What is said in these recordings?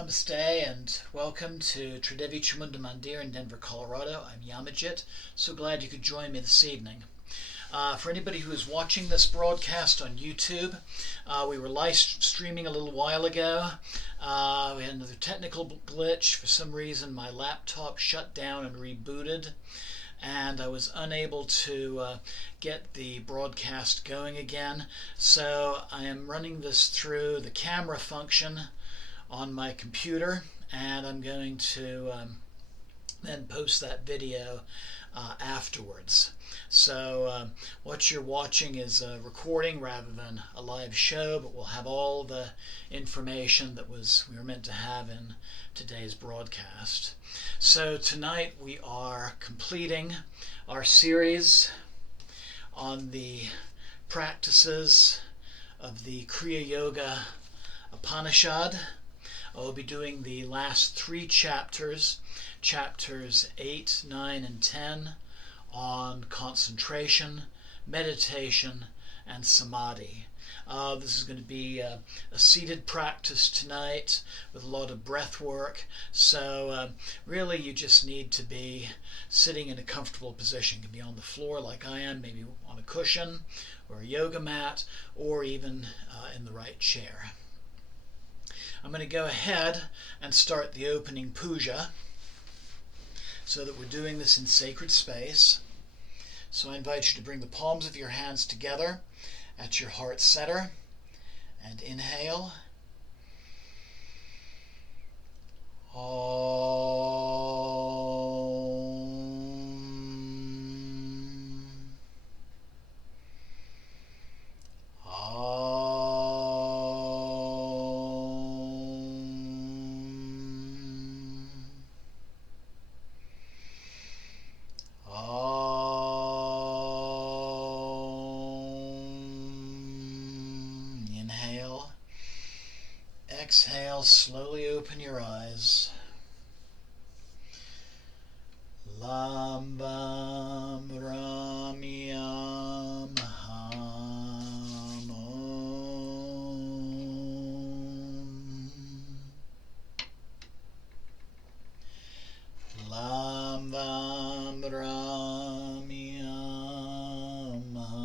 Namaste and welcome to Tridevi Chamunda Mandir in Denver, Colorado. I'm Yamajit. So glad you could join me this evening. For anybody who is watching this broadcast on YouTube, we were live streaming a little while ago. We had another technical glitch. For some reason, my laptop shut down and rebooted, and I was unable to get the broadcast going again. So I am running this through the camera function on my computer, and I'm going to then post that video afterwards. So what you're watching is a recording rather than a live show, but we'll have all the information that we were meant to have in today's broadcast. So tonight we are completing our series on the practices of the Kriya Yoga Upanishad. I'll be doing the last three chapters, chapters 8, 9, and 10, on concentration, meditation, and Samadhi. This is going to be a seated practice tonight with a lot of breath work. So really you just need to be sitting in a comfortable position. You can be on the floor like I am, maybe on a cushion or a yoga mat, or even in the right chair. I'm going to go ahead and start the opening puja so that we're doing this in sacred space. So I invite you to bring the palms of your hands together at your heart center and inhale. Exhale, slowly open your eyes. Lambam Ramyam Ham Lambam Ramyam Ham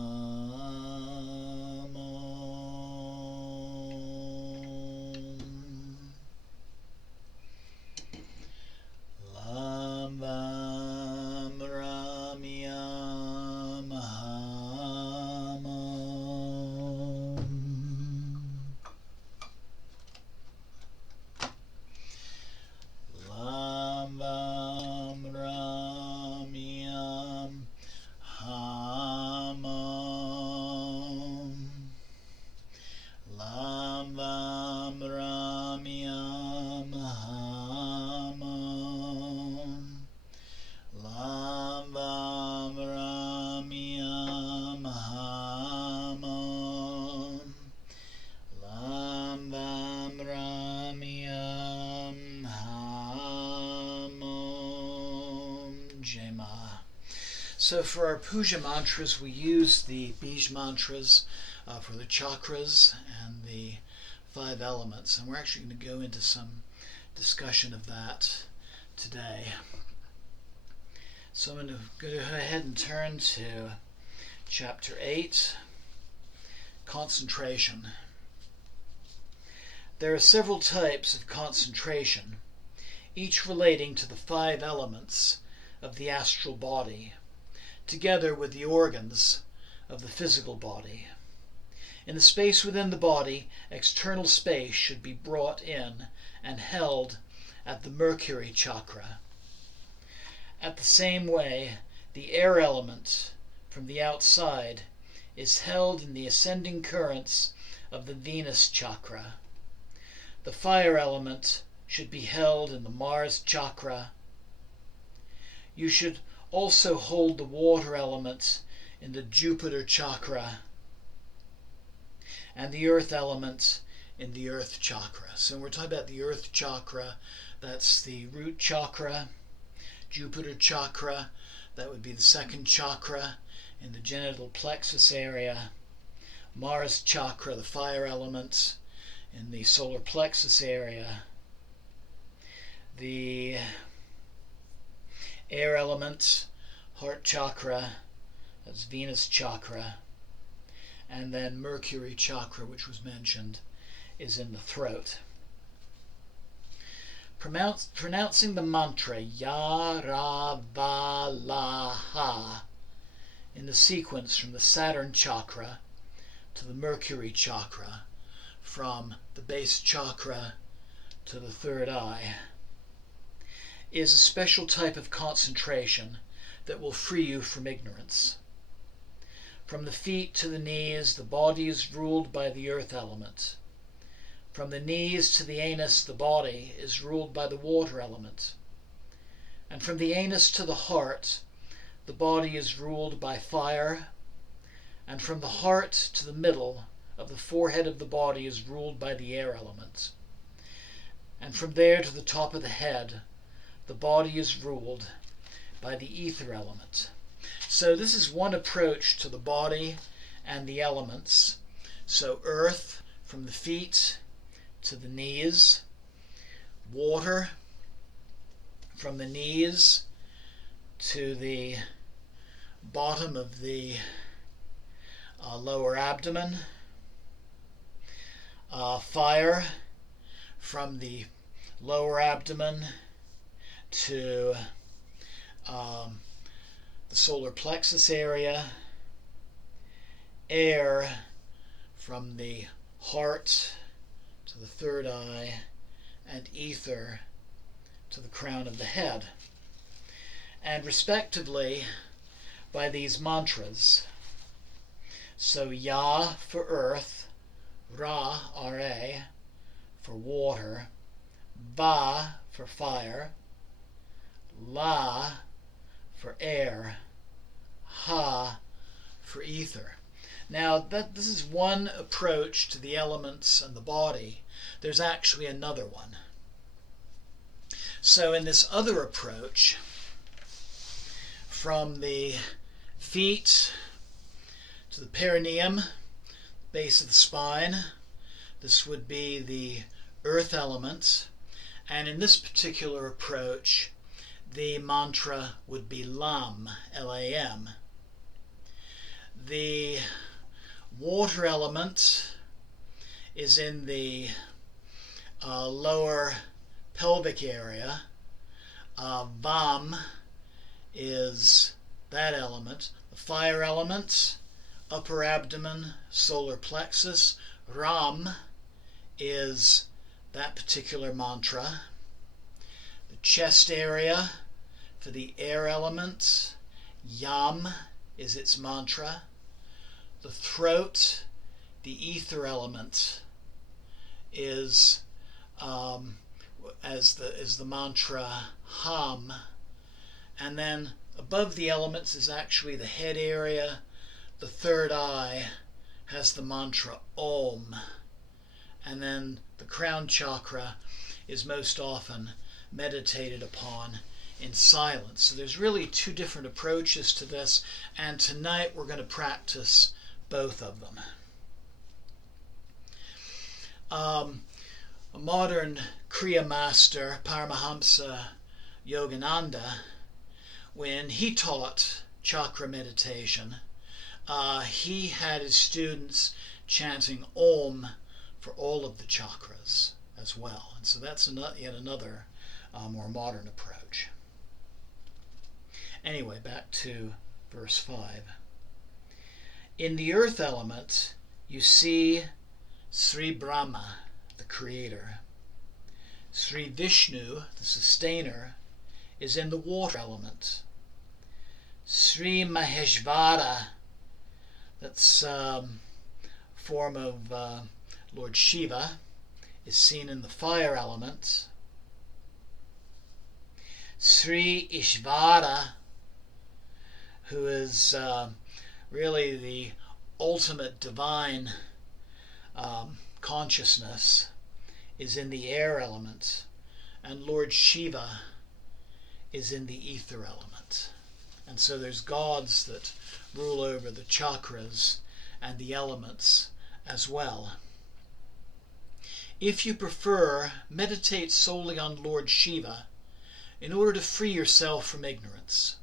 Lambam Ramyam Ham Lambam Ramyam Ham Lambam Ramyam Ham Lambam Ramyam Ham Lambam Ramyam Ham Jema. So for our puja mantras, we use the Bij mantras for the chakras and the 5 elements, and we're actually going to go into some discussion of that today. So I'm going to go ahead and turn to chapter 8, concentration. There are several types of concentration, each relating to the 5 elements of the astral body, together with the organs of the physical body. In the space within the body, external space should be brought in and held at the Mercury chakra. At the same way, the air element from the outside is held in the ascending currents of the Venus chakra. The fire element should be held in the Mars chakra. You should also hold the water element in the Jupiter chakra, and the earth element in the earth chakra. So when we're talking about the earth chakra, that's the root chakra. Jupiter chakra, that would be the second chakra in the genital plexus area. Mars chakra, the fire element, in the solar plexus area. the air element, heart chakra, that's Venus chakra, and then Mercury chakra, which was mentioned, is in the throat. Pronouncing the mantra Ya Ra Va La Ha in the sequence from the Saturn chakra to the Mercury chakra, from the base chakra to the third eye, is a special type of concentration that will free you from ignorance. From the feet to the knees, the body is ruled by the earth element. From the knees to the anus, the body is ruled by the water element. And from the anus to the heart, the body is ruled by fire. And from the heart to the middle of the forehead of the body is ruled by the air element. And from there to the top of the head, the body is ruled by the ether element. So this is one approach to the body and the elements. So earth from the feet to the knees, water from the knees to the bottom of the lower abdomen, fire from the lower abdomen to the solar plexus area, air from the heart to the third eye, and ether to the crown of the head. And respectively, by these mantras, so Ya for earth, Ra, R-A, for water, Va for fire, La for air, Ha for ether. Now, this is one approach to the elements and the body. There's actually another one. So in this other approach, from the feet to the perineum, base of the spine, this would be the earth element. And in this particular approach, the mantra would be Lam, L-A-M. The water element is in the lower pelvic area. Vam is that element. The fire element, upper abdomen, solar plexus. Ram is that particular mantra. The chest area for the air element, Yam is its mantra. The throat, the ether element, is as the mantra Ham. And then above the elements is actually the head area. The third eye has the mantra Om. And then the crown chakra is most often meditated upon in silence. So there's really two different approaches to this, and tonight we're going to practice both of them. A modern Kriya master, Paramahamsa Yogananda, when he taught chakra meditation, he had his students chanting Om for all of the chakras as well. And so that's yet another more modern approach. Anyway, back to verse 5. In the earth element, you see Sri Brahma, the creator. Sri Vishnu, the sustainer, is in the water element. Sri Maheshvara, that's form of Lord Shiva, is seen in the fire element. Sri Ishvara, who is really the ultimate divine consciousness, is in the air element, and Lord Shiva is in the ether element. And so there's gods that rule over the chakras and the elements as well. If you prefer, meditate solely on Lord Shiva in order to free yourself from ignorance.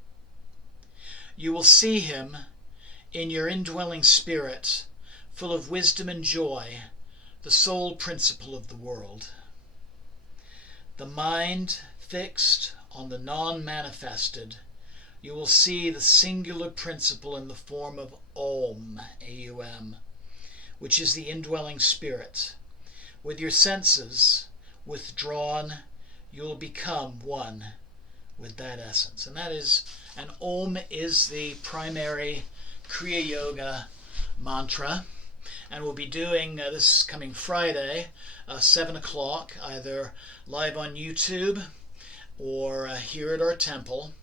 You will see him in your indwelling spirit, full of wisdom and joy, the sole principle of the world. The mind fixed on the non-manifested, you will see the singular principle in the form of Om, A-U-M, which is the indwelling spirit. With your senses withdrawn, you will become one with that essence. And Om is the primary Kriya Yoga mantra. And we'll be doing this coming Friday, 7 o'clock, either live on YouTube or here at our temple.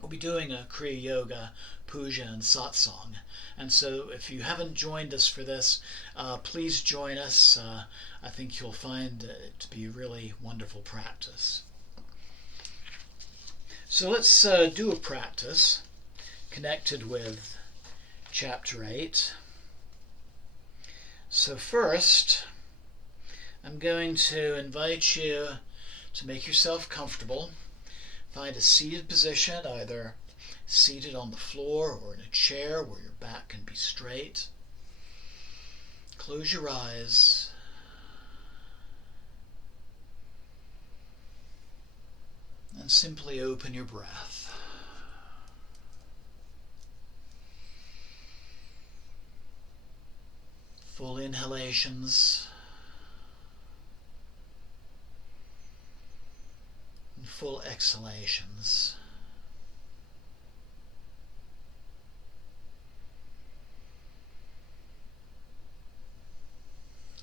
We'll be doing a Kriya Yoga, Puja, and Satsang. And so if you haven't joined us for this, please join us. I think you'll find it to be a really wonderful practice. So let's do a practice connected with Chapter 8. So first, I'm going to invite you to make yourself comfortable. Find a seated position, either seated on the floor or in a chair where your back can be straight. Close your eyes. And simply open your breath. Full inhalations and full exhalations.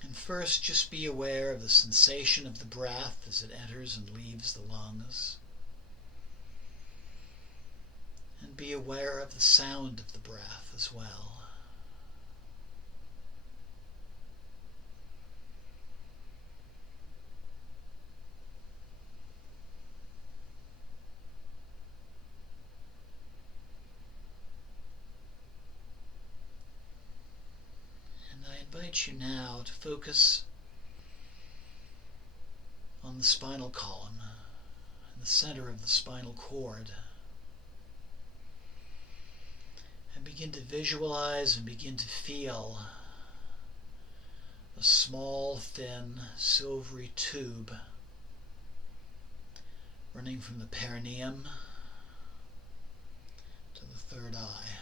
And first, just be aware of the sensation of the breath as it enters and leaves the lungs. And be aware of the sound of the breath as well. I invite you now to focus on the spinal column, in the center of the spinal cord, and begin to visualize and begin to feel a small, thin, silvery tube running from the perineum to the third eye.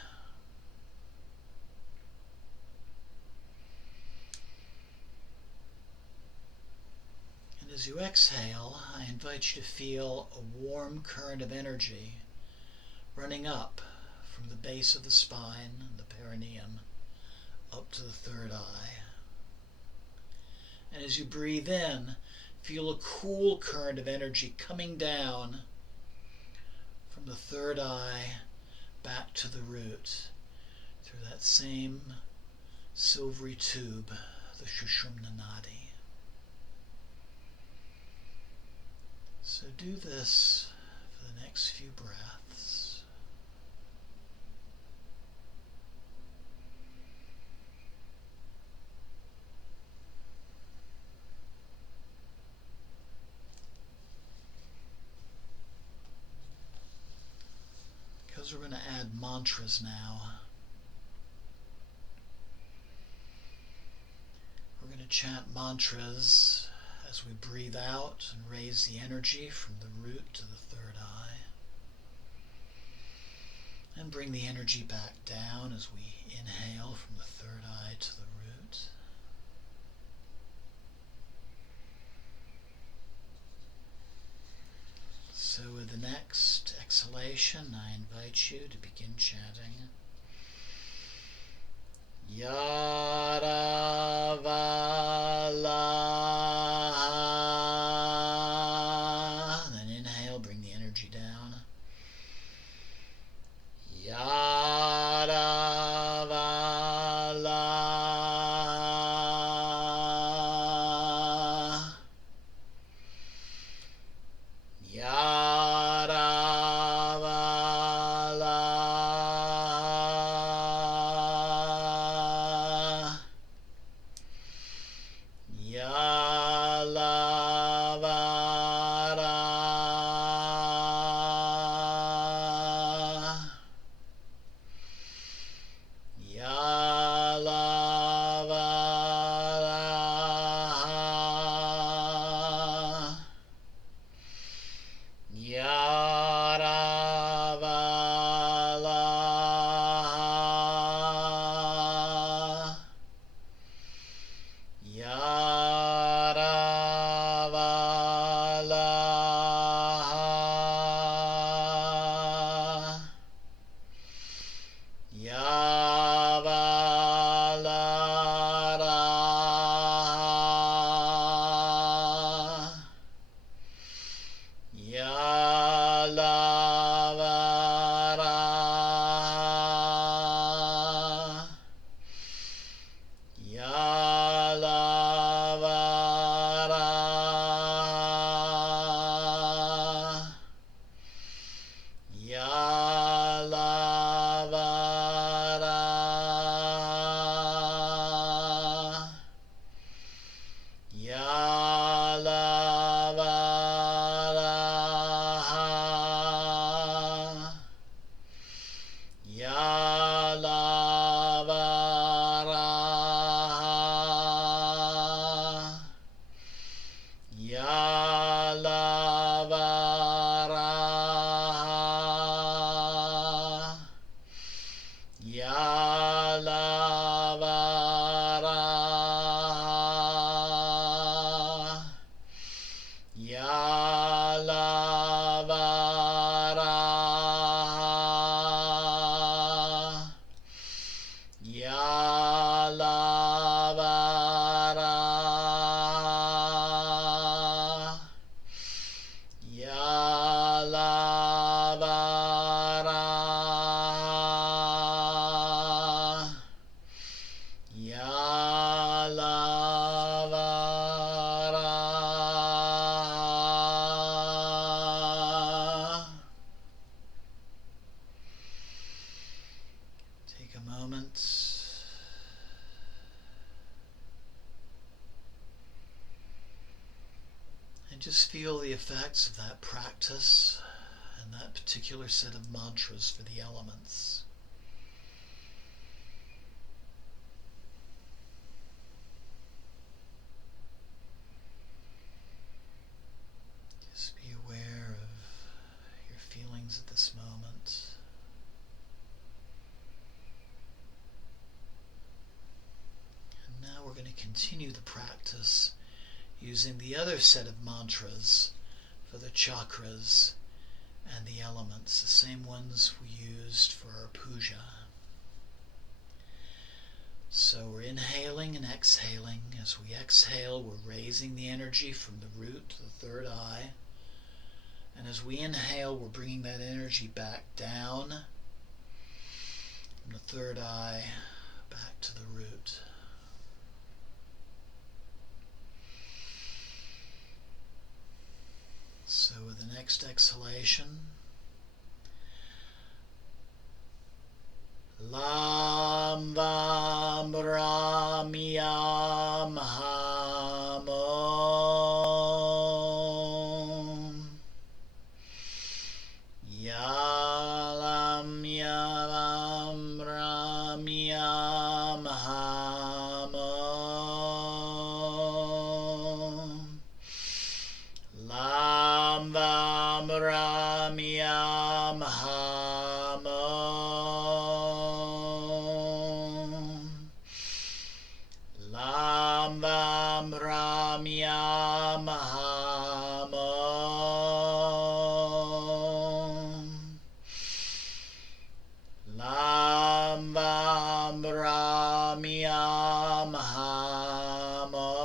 As you exhale, I invite you to feel a warm current of energy running up from the base of the spine, the perineum, up to the third eye. And as you breathe in, feel a cool current of energy coming down from the third eye back to the root through that same silvery tube, the Sushumna Nadi. So do this for the next few breaths. Because we're going to add mantras now, we're going to chant mantras as we breathe out and raise the energy from the root to the third eye. And bring the energy back down as we inhale from the third eye to the root. So with the next exhalation, I invite you to begin chanting Yaravala. Then inhale, bring the energy down. Yaravala. Yaravala. Yaravalaha Yavalaraha Yalavaraha Yalavaraha Yalavaraha Yalavaraha Yalavaraha Yalavaraha Yalavaraha Yalavaraha Yalavaraha Yalavaraha Yalavaraha. Take a moment and just feel the effects of that practice and that particular set of mantras for the elements. Just be aware of your feelings at this moment. And now we're going to continue the practice using the other set of mantras for the chakras and the elements, the same ones we used for our puja. So we're inhaling and exhaling. As we exhale, we're raising the energy from the root to the third eye. And as we inhale, we're bringing that energy back down from the third eye back to the root. So with the next exhalation, Lam Vam Ram Yam Ham Om Yalam Yavam Ram Yam Ham Om Lam Vam Ram Yam Ham Om Lam Vam Ram Yam Ham Om Lam Vam Ram Yam Ham Om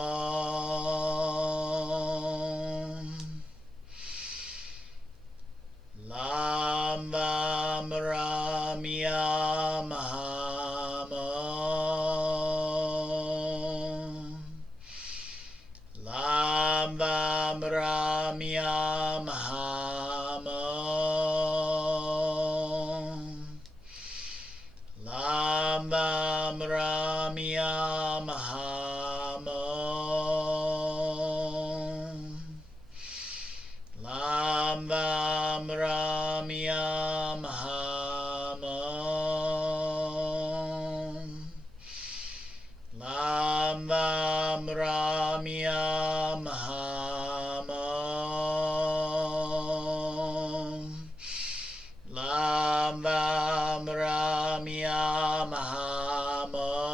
Lam Vam Ram Yam Ham Om Lam Vam Ram Yam Ham Om Lam Vam Ram Yam Ham Om Lam Vam Ram Yam Ham Om Lam Vam Ram Yam Ham Om Lam Vam Ram Yam Ham Om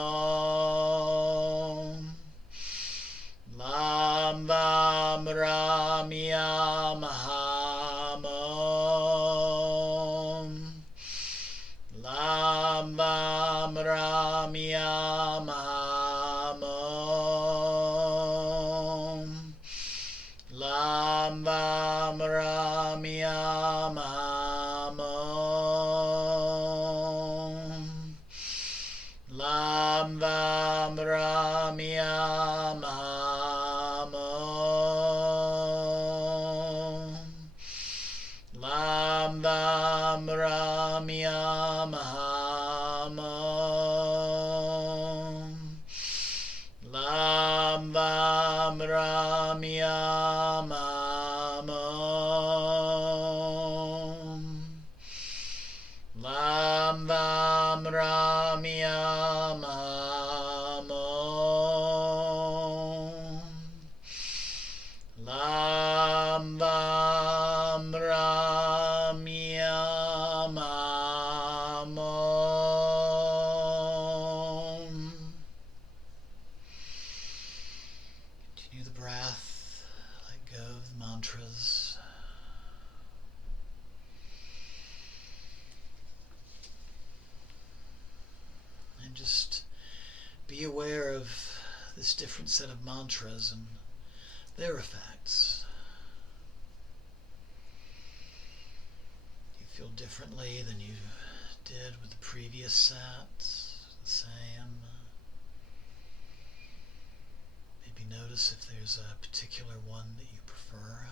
Vam Ramyam Om. Lam Vam Ramyam Om. Lam Vam Ramyam Om. Continue the breath. Let go of the mantras. And just be aware of this different set of mantras and their effects. You feel differently than you did with the previous sets. The same. Maybe notice if there's a particular one that you prefer.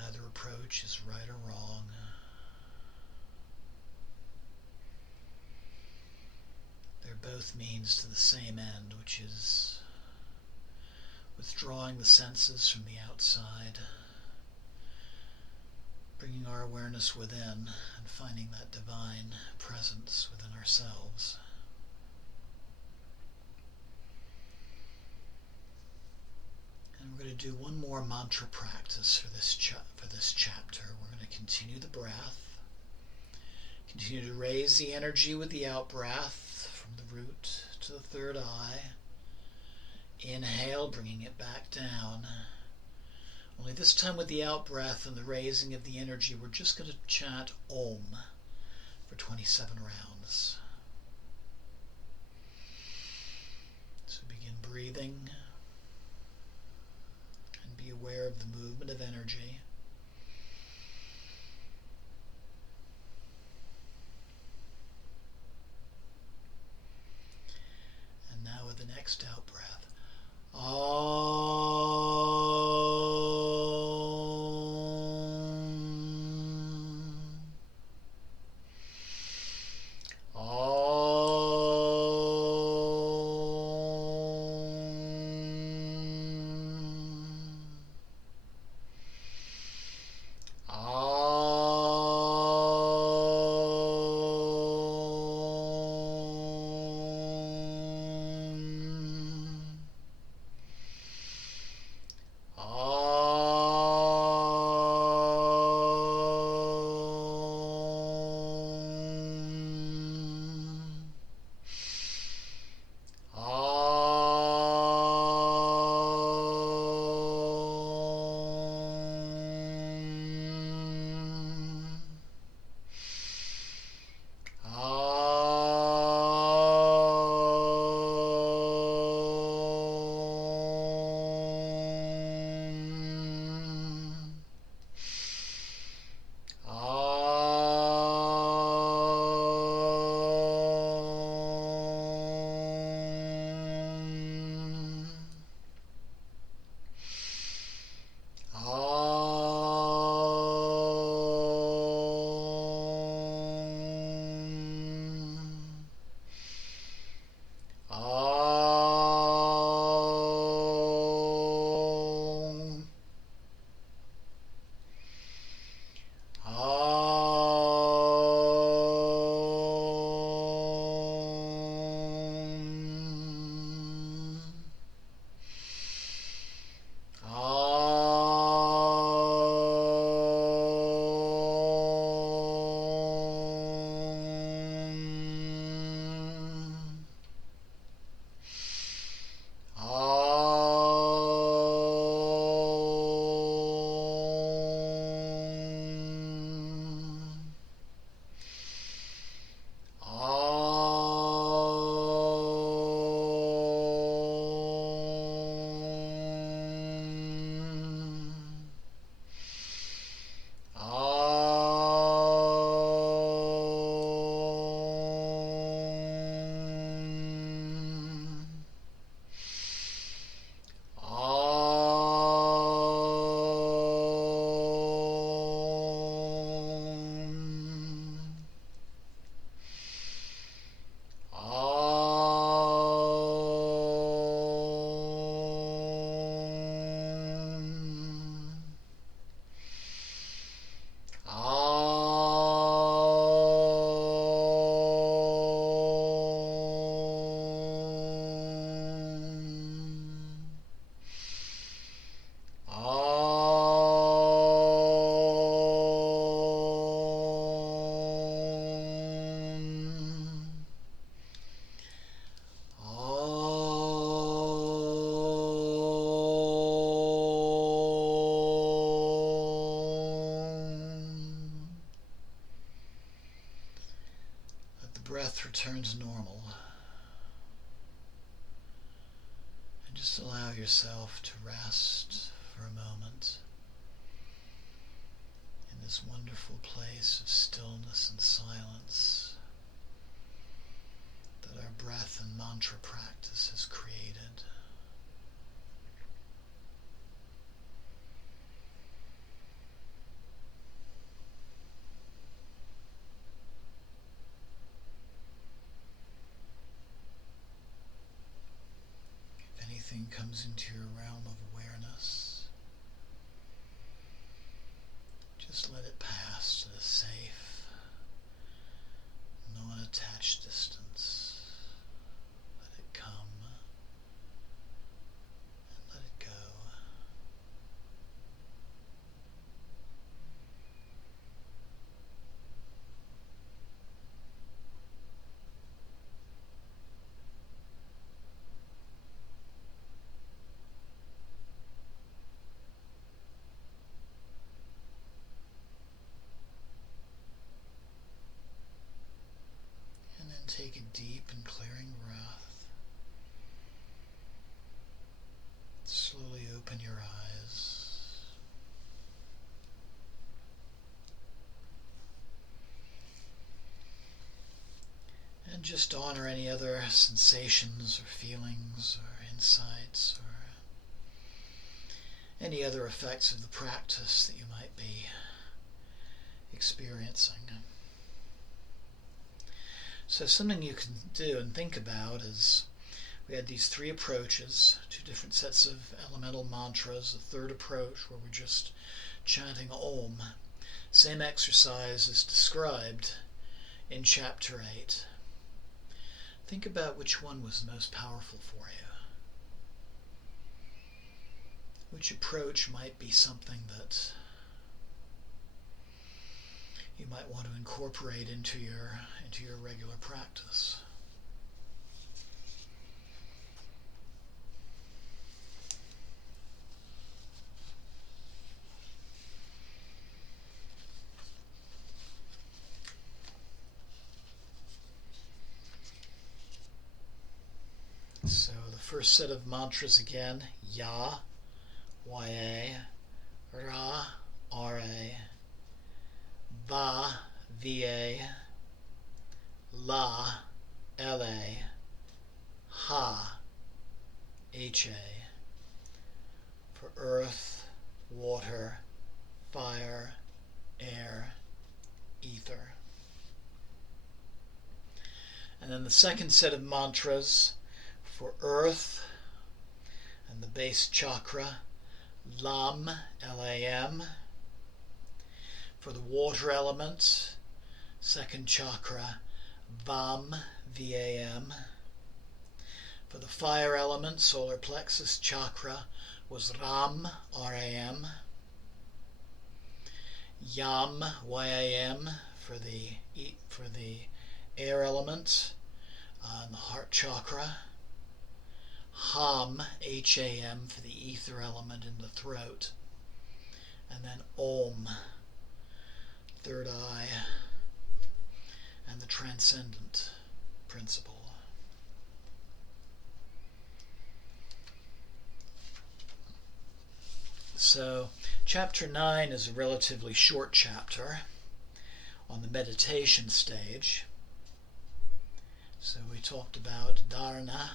Neither approach is right or wrong. They're both means to the same end, which is withdrawing the senses from the outside, bringing our awareness within, and finding that divine presence within ourselves. And we're going to do one more mantra practice for this chapter. We're going to continue the breath. Continue to raise the energy with the out-breath from the root to the third eye. Inhale, bringing it back down. Only this time with the out-breath and the raising of the energy, we're just going to chant Om for 27 rounds. So begin breathing and be aware of the movement of energy. And now with the next out breath. breath return to normal. And just allow yourself to rest for a moment in this wonderful place of stillness and silence that our breath and mantra practice has created. If anything comes into your realm of awareness, just let it pass to the safe, non-attached distance. Let it come and let it go. Take a deep and clearing breath. Slowly open your eyes. And just honor any other sensations or feelings or insights or any other effects of the practice that you might be experiencing. So something you can do and think about is we had these three approaches, two different sets of elemental mantras, a third approach where we're just chanting Om. Same exercise is described in chapter 8. Think about which one was the most powerful for you. Which approach might be something that you might want to incorporate into your regular practice. So the first set of mantras again, Ya, Y-A, Ra, R-A, Va, V-A, La, L-A, Ha, H-A, for earth, water, fire, air, ether. And then the second set of mantras for earth and the base chakra, Lam, L-A-M. For the water element, second chakra, Vam, V-A-M. For the fire element, solar plexus chakra, was Ram, R-A-M. Yam, Y-A-M, for the air element, and the heart chakra. Ham, H-A-M, for the ether element in the throat. And then Om, third eye, and the transcendent principle. So, chapter 9 is a relatively short chapter on the meditation stage. So we talked about dharana,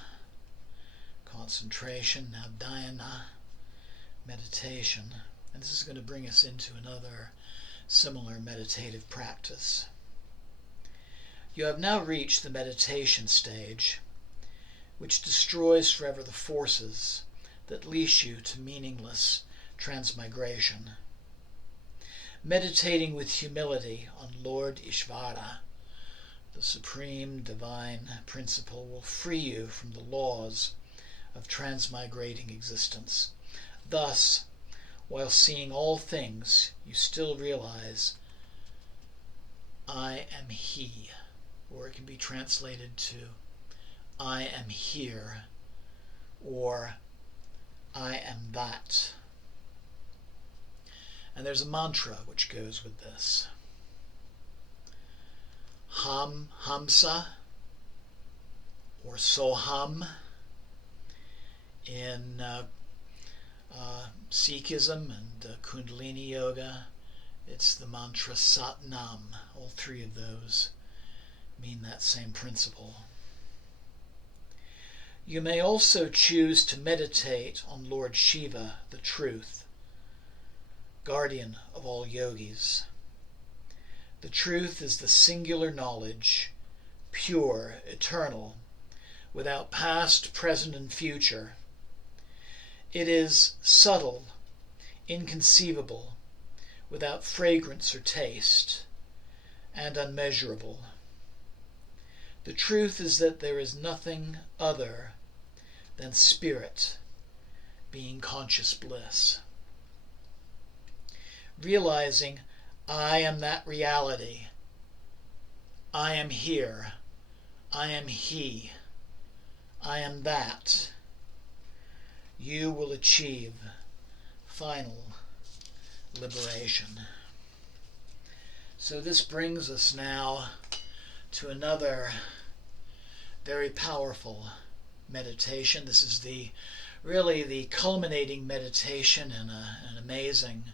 concentration, now dhyana, meditation. And this is going to bring us into another similar meditative practice. You have now reached the meditation stage, which destroys forever the forces that leash you to meaningless transmigration. Meditating with humility on Lord Ishvara, the supreme divine principle, will free you from the laws of transmigrating existence. Thus, while seeing all things, you still realize, I am He, or it can be translated to, I am here, or I am that. And there's a mantra which goes with this. Hamsa, or Soham. In Sikhism and Kundalini Yoga, it's the mantra Sat Nam. All three of those mean that same principle. You may also choose to meditate on Lord Shiva, the truth, guardian of all yogis. The truth is the singular knowledge, pure, eternal, without past, present, and future. It is subtle, inconceivable, without fragrance or taste, and unmeasurable. The truth is that there is nothing other than spirit, being conscious bliss. Realizing I am that reality. I am here. I am he. I am that. You will achieve final liberation. So this brings us now to another very powerful meditation. This is really the culminating meditation in an amazing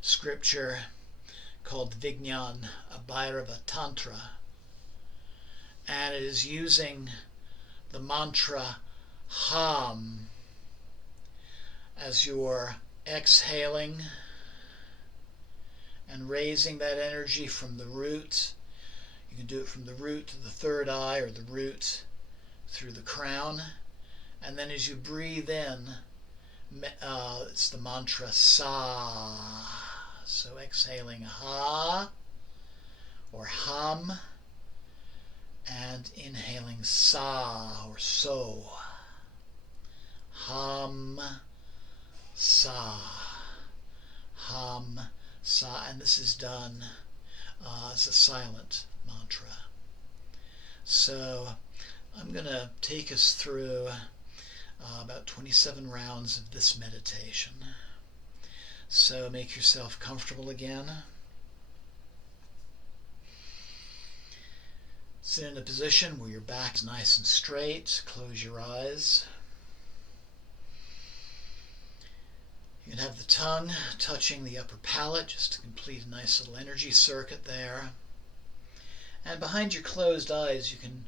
scripture called Vijnan Bhairava Tantra. And it is using the mantra Ham as you're exhaling and raising that energy from the root. You can do it from the root to the third eye, or the root through the crown. And then as you breathe in, it's the mantra Sa. So exhaling Ha or Ham, and inhaling Sa or So. Ham, Sa. Ham, Sa. And this is done as a silent mantra. So I'm going to take us through about 27 rounds of this meditation. So make yourself comfortable again. Sit in a position where your back is nice and straight. Close your eyes. You can have the tongue touching the upper palate just to complete a nice little energy circuit there. And behind your closed eyes, you can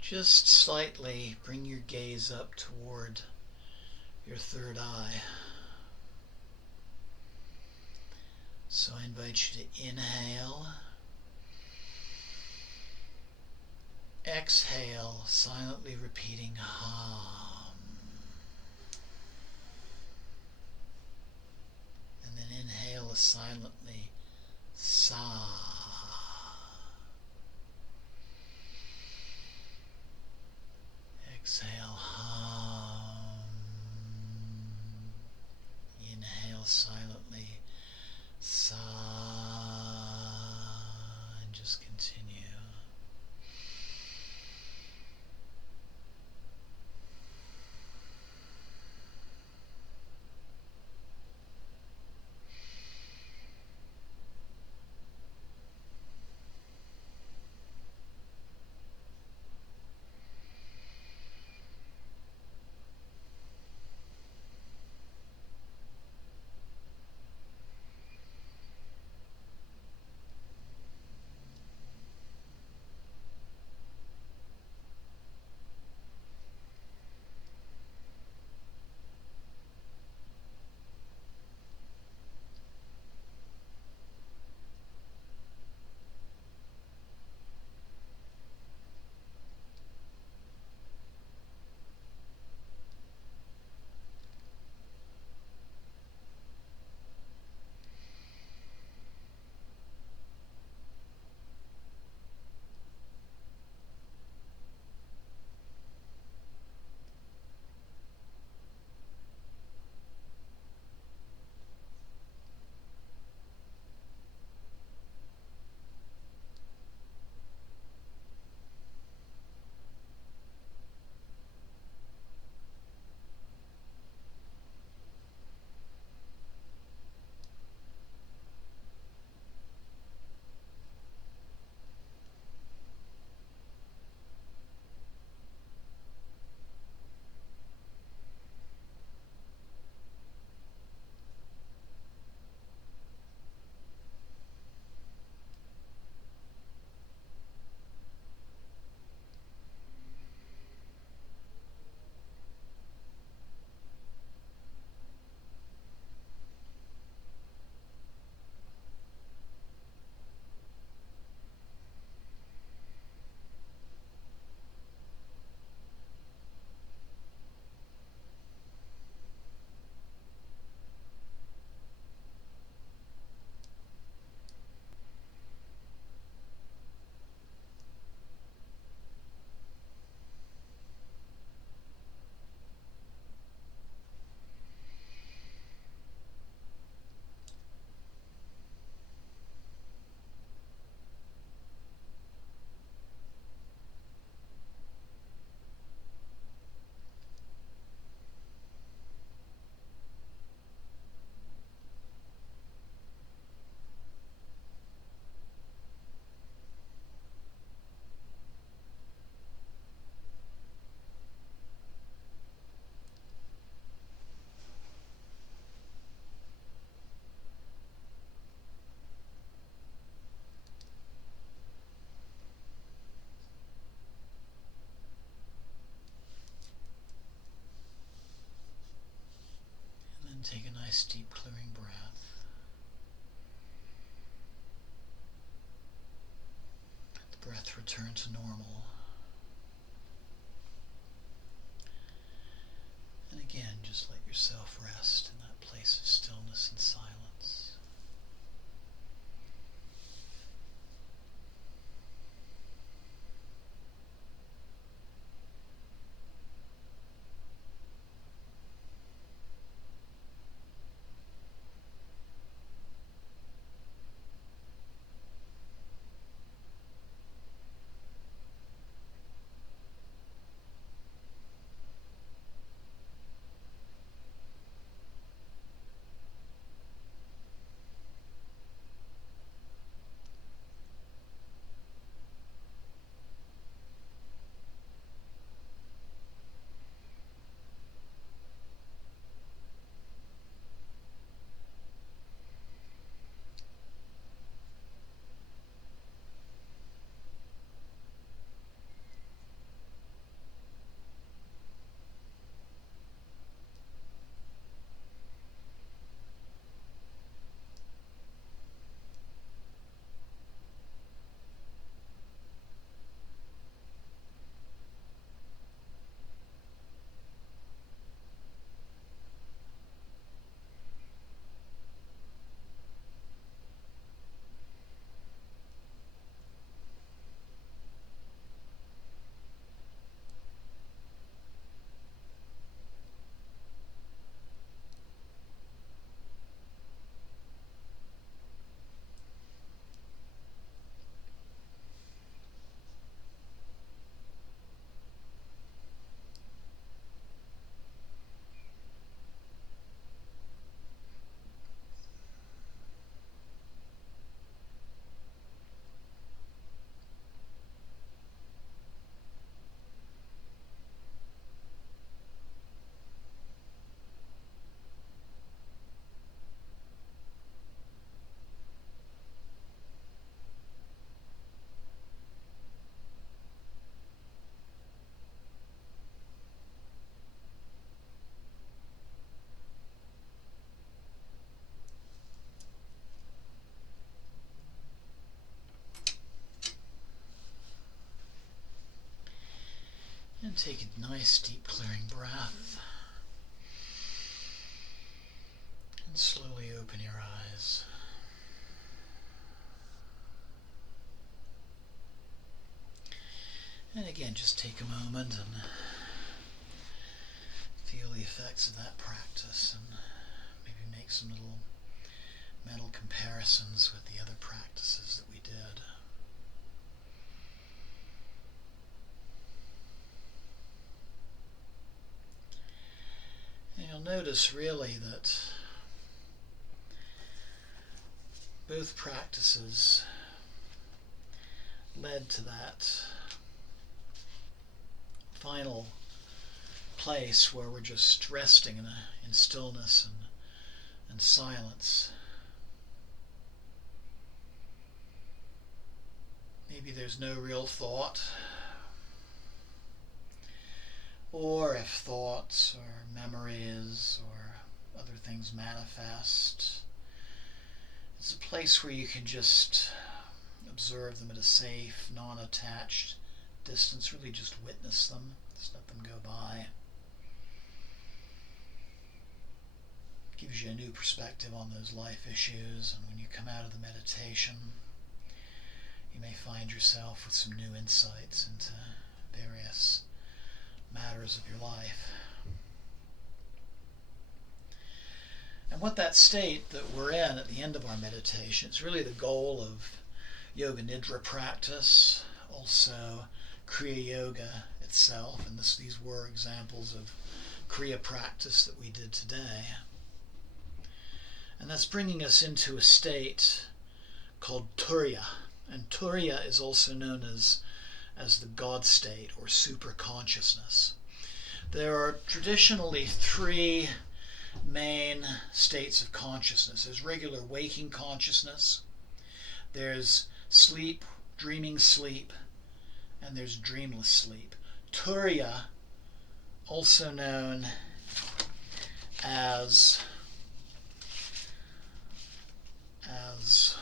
just slightly bring your gaze up toward your third eye. So I invite you to inhale. Exhale, silently repeating Ham. And then inhale silently Sa. Exhale Ham. Inhale silently Sa. And just continue. And take a nice deep clearing breath. Let the breath return to normal. And again, just let yourself rest in that place of stillness and silence. And take a nice deep clearing breath. And slowly open your eyes. And again, just take a moment and feel the effects of that practice and maybe make some little mental comparisons with the other practices that we did. And you'll notice really that both practices led to that final place where we're just resting in stillness and silence. Maybe there's no real thought, or if thoughts or memories or other things manifest, it's a place where you can just observe them at a safe, non-attached distance, really just witness them, just let them go by. Gives you a new perspective on those life issues, and when you come out of the meditation, you may find yourself with some new insights into various matters of your life. And what that state that we're in at the end of our meditation, it's really the goal of Yoga Nidra practice, also Kriya Yoga itself, and these were examples of Kriya practice that we did today. And that's bringing us into a state called Turiya. And Turiya is also known as the God state or super consciousness. There are traditionally three main states of consciousness. There's regular waking consciousness, there's sleep, dreaming sleep, and there's dreamless sleep. Turiya, also known as as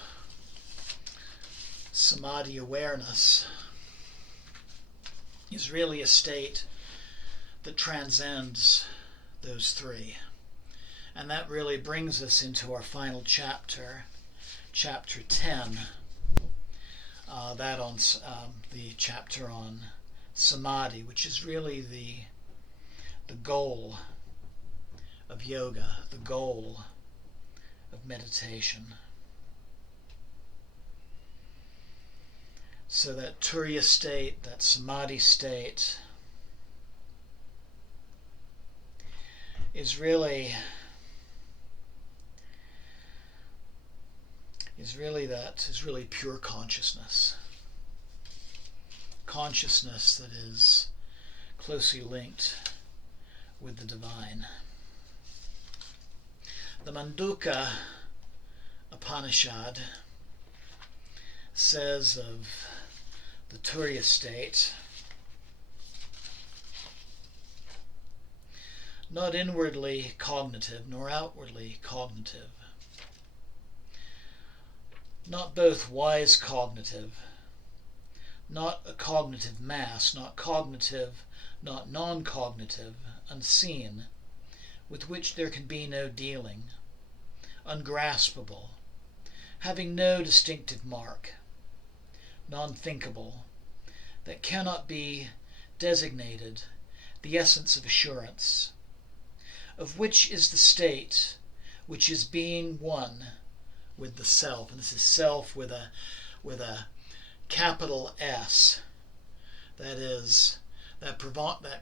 Samadhi awareness is really a state that transcends those three. And that really brings us into our final chapter, chapter 10, the chapter on Samadhi, which is really the goal of yoga, the goal of meditation. So that Turiya state, that Samadhi state, is really pure consciousness. Consciousness that is closely linked with the divine. The Mandukya Upanishad says of the Turiya state, not inwardly cognitive nor outwardly cognitive, not both wise cognitive, not a cognitive mass, not cognitive, not non-cognitive, unseen, with which there can be no dealing, ungraspable, having no distinctive mark, non-thinkable, that cannot be designated, the essence of assurance, of which is the state which is being one with the self. And this is self with a capital S. That is that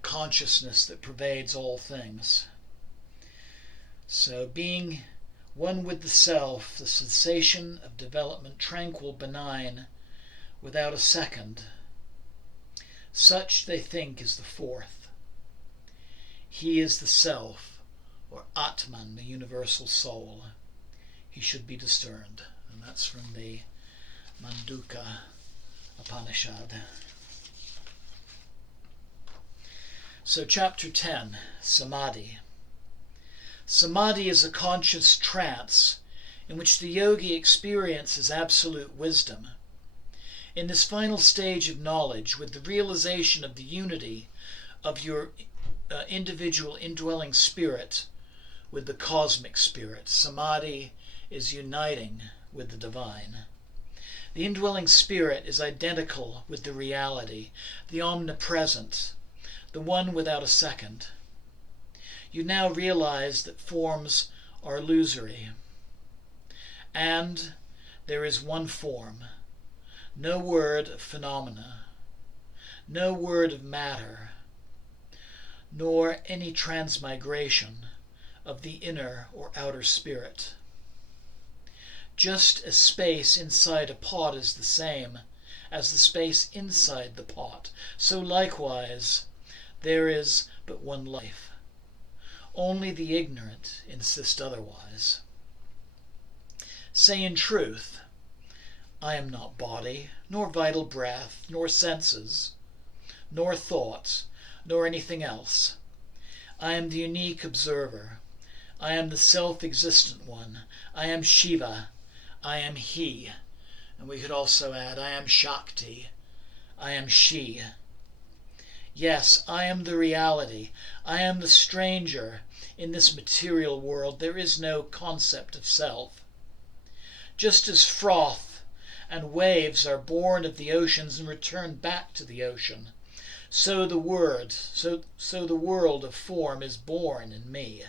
consciousness that pervades all things. So being one with the self, the sensation of development, tranquil, benign, without a second. Such they think is the fourth. He is the self, or Atman, the universal soul. He should be discerned. And that's from the Mandukya Upanishad. So chapter 10, Samadhi. Samadhi is a conscious trance in which the yogi experiences absolute wisdom. In this final stage of knowledge, with the realization of the unity of your individual indwelling spirit with the cosmic spirit, Samadhi is uniting with the divine. The indwelling spirit is identical with the reality, the omnipresent, the one without a second. You now realize that forms are illusory, and there is one form, no word of phenomena, no word of matter, nor any transmigration of the inner or outer spirit. Just as space inside a pot is the same as the space inside the pot, so likewise there is but one life. Only the ignorant insist otherwise. Say in truth, I am not body, nor vital breath, nor senses, nor thoughts, nor anything else. I am the unique observer. I am the self-existent one. I am Shiva. I am He. And we could also add, I am Shakti. I am She. Yes, I am the reality. I am the stranger in this material world. There is no concept of self. Just as froth and waves are born of the oceans and return back to the ocean, so the world of form is born in me,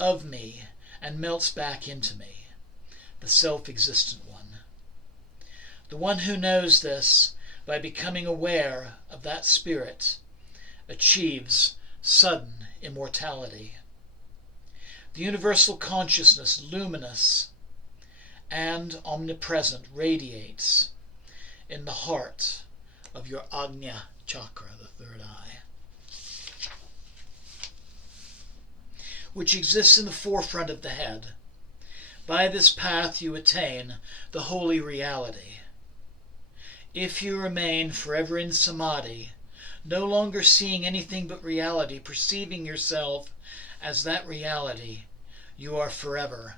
of me, and melts back into me, the self-existent one. The one who knows this, by becoming aware of that spirit, achieves sudden immortality. The universal consciousness, luminous and omnipresent, radiates in the heart of your Ajna chakra, the third eye, which exists in the forefront of the head. By this path you attain the holy reality. If you remain forever in Samadhi, no longer seeing anything but reality, perceiving yourself as that reality, you are forever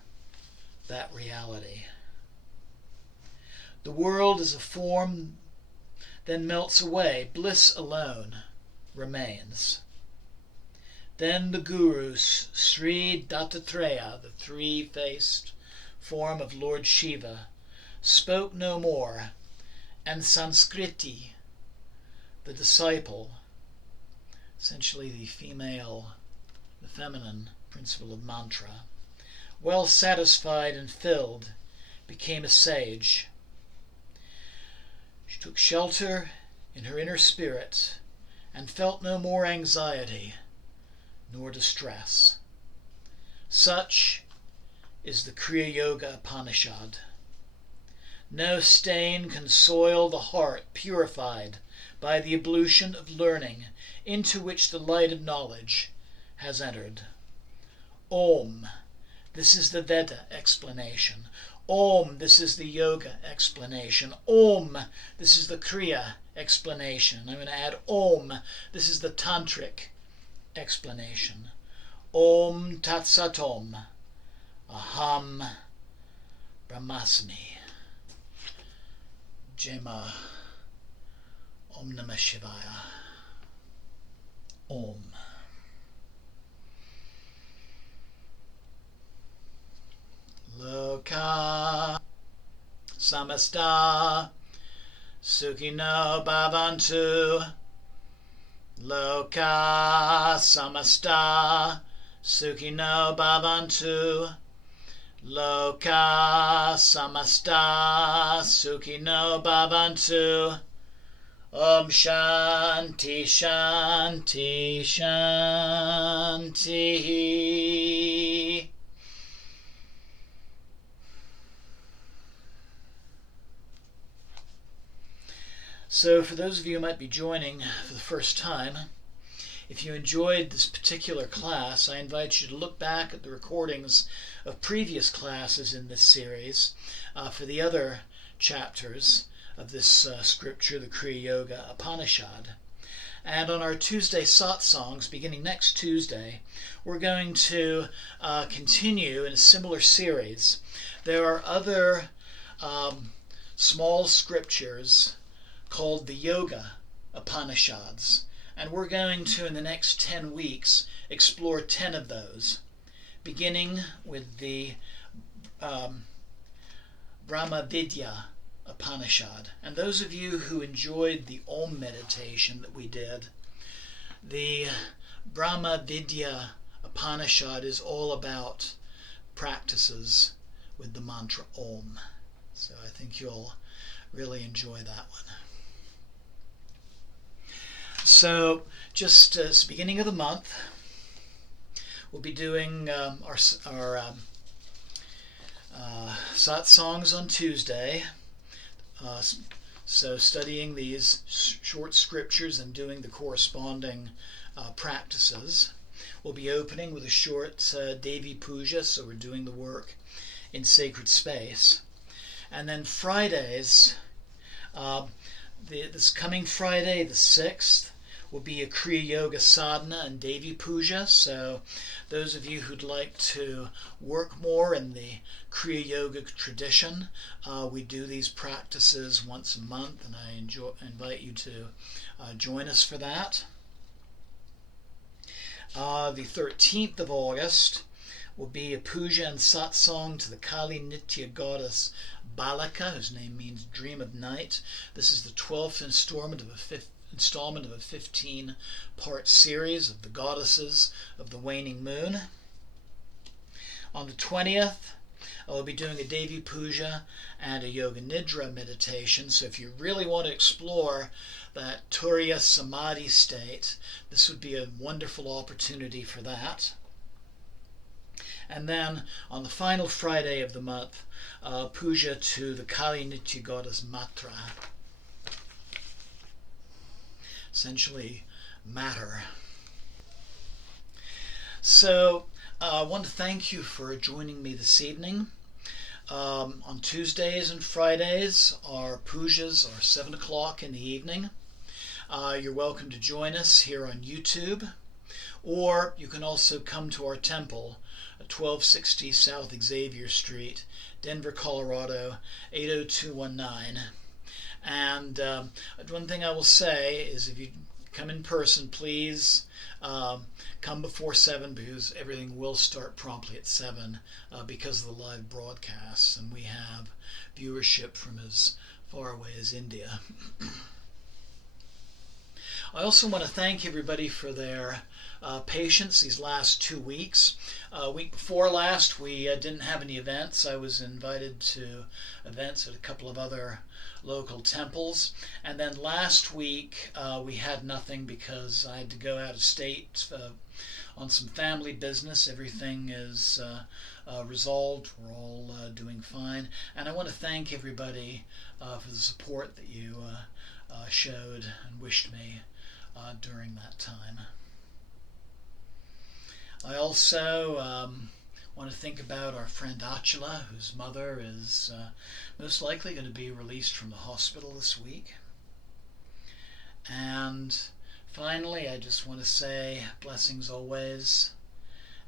that reality. The world is a form, then melts away. Bliss alone remains. Then the Guru, Sri Dattatreya, the three-faced form of Lord Shiva, spoke no more, and Sanskriti, the disciple, essentially the feminine principle of mantra, well satisfied and filled, became a sage. She took shelter in her inner spirit and felt no more anxiety nor distress. Such is the Kriya Yoga Upanishad. No stain can soil the heart purified by the ablution of learning into which the light of knowledge has entered. Om, this is the Veda explanation. Om, this is the Yoga explanation. Om, this is the Kriya explanation. I'm going to add Om, this is the Tantric explanation. Om Tat Sat Om, Aham Brahmasmi. Jema. Om Namah Shivaya. Om. Loka Samasta Sukhino Bhavantu. Loka Samasta Sukhino Bhavantu. Loka Samasta Sukhino Bhavantu. Om Shanti Shanti Shanti. So for those of you who might be joining for the first time, if you enjoyed this particular class, I invite you to look back at the recordings of previous classes in this series for the other chapters of this scripture, the Kriya Yoga Upanishad. And on our Tuesday satsangs, beginning next Tuesday, we're going to continue in a similar series. There are other small scriptures called the Yoga Upanishads, and we're going to, in the next 10 weeks, explore 10 of those, beginning with the Brahma Vidya Upanishad. And those of you who enjoyed the Om meditation that we did, the Brahma Vidya Upanishad is all about practices with the mantra Om. So I think you'll really enjoy that one. So just as beginning of the month, we'll be doing our satsangs on Tuesday. So studying these short scriptures and doing the corresponding practices. We'll be opening with a short Devi Puja, so we're doing the work in sacred space. And then Fridays, this coming Friday, the 6th, will be a Kriya Yoga Sadhana and Devi Puja. So those of you who'd like to work more in the Kriya Yoga tradition, we do these practices once a month, and I invite you to join us for that. The 13th of August will be a puja and satsang to the Kali Nitya goddess Balaka, whose name means dream of night. This is the 12th installment of a 15-part series of the goddesses of the waning moon. On the 20th, I'll be doing a Devi Puja and a Yoga Nidra meditation. So if you really want to explore that Turiya Samadhi state, this would be a wonderful opportunity for that. And then on the final Friday of the month, puja to the Kali Nitya goddess Matra. Essentially, matter. So I want to thank you for joining me this evening. On Tuesdays and Fridays, our pujas are 7 o'clock in the evening. You're welcome to join us here on YouTube, Or you can also come to our temple at 1260 South Xavier Street, Denver, Colorado, 80219. And one thing I will say is if you come in person, please come before 7 because everything will start promptly at 7 because of the live broadcasts. And we have viewership from as far away as India. I also want to thank everybody for their patience these last 2 weeks. Week before last, we didn't have any events. I was invited to events at a couple of other local temples. And then last week, we had nothing because I had to go out of state on some family business. Everything is resolved. We're all doing fine. And I want to thank everybody for the support that you showed and wished me during that time. I also want to think about our friend Achala, whose mother is most likely going to be released from the hospital this week. And finally, I just want to say blessings always,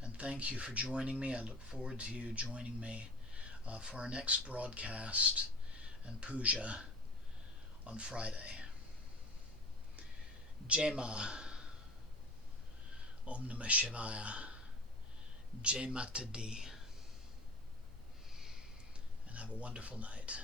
and thank you for joining me. I look forward to you joining me for our next broadcast and puja on Friday. Jai Ma. Om Namah Shivaya. Jai Mata Di. And have a wonderful night.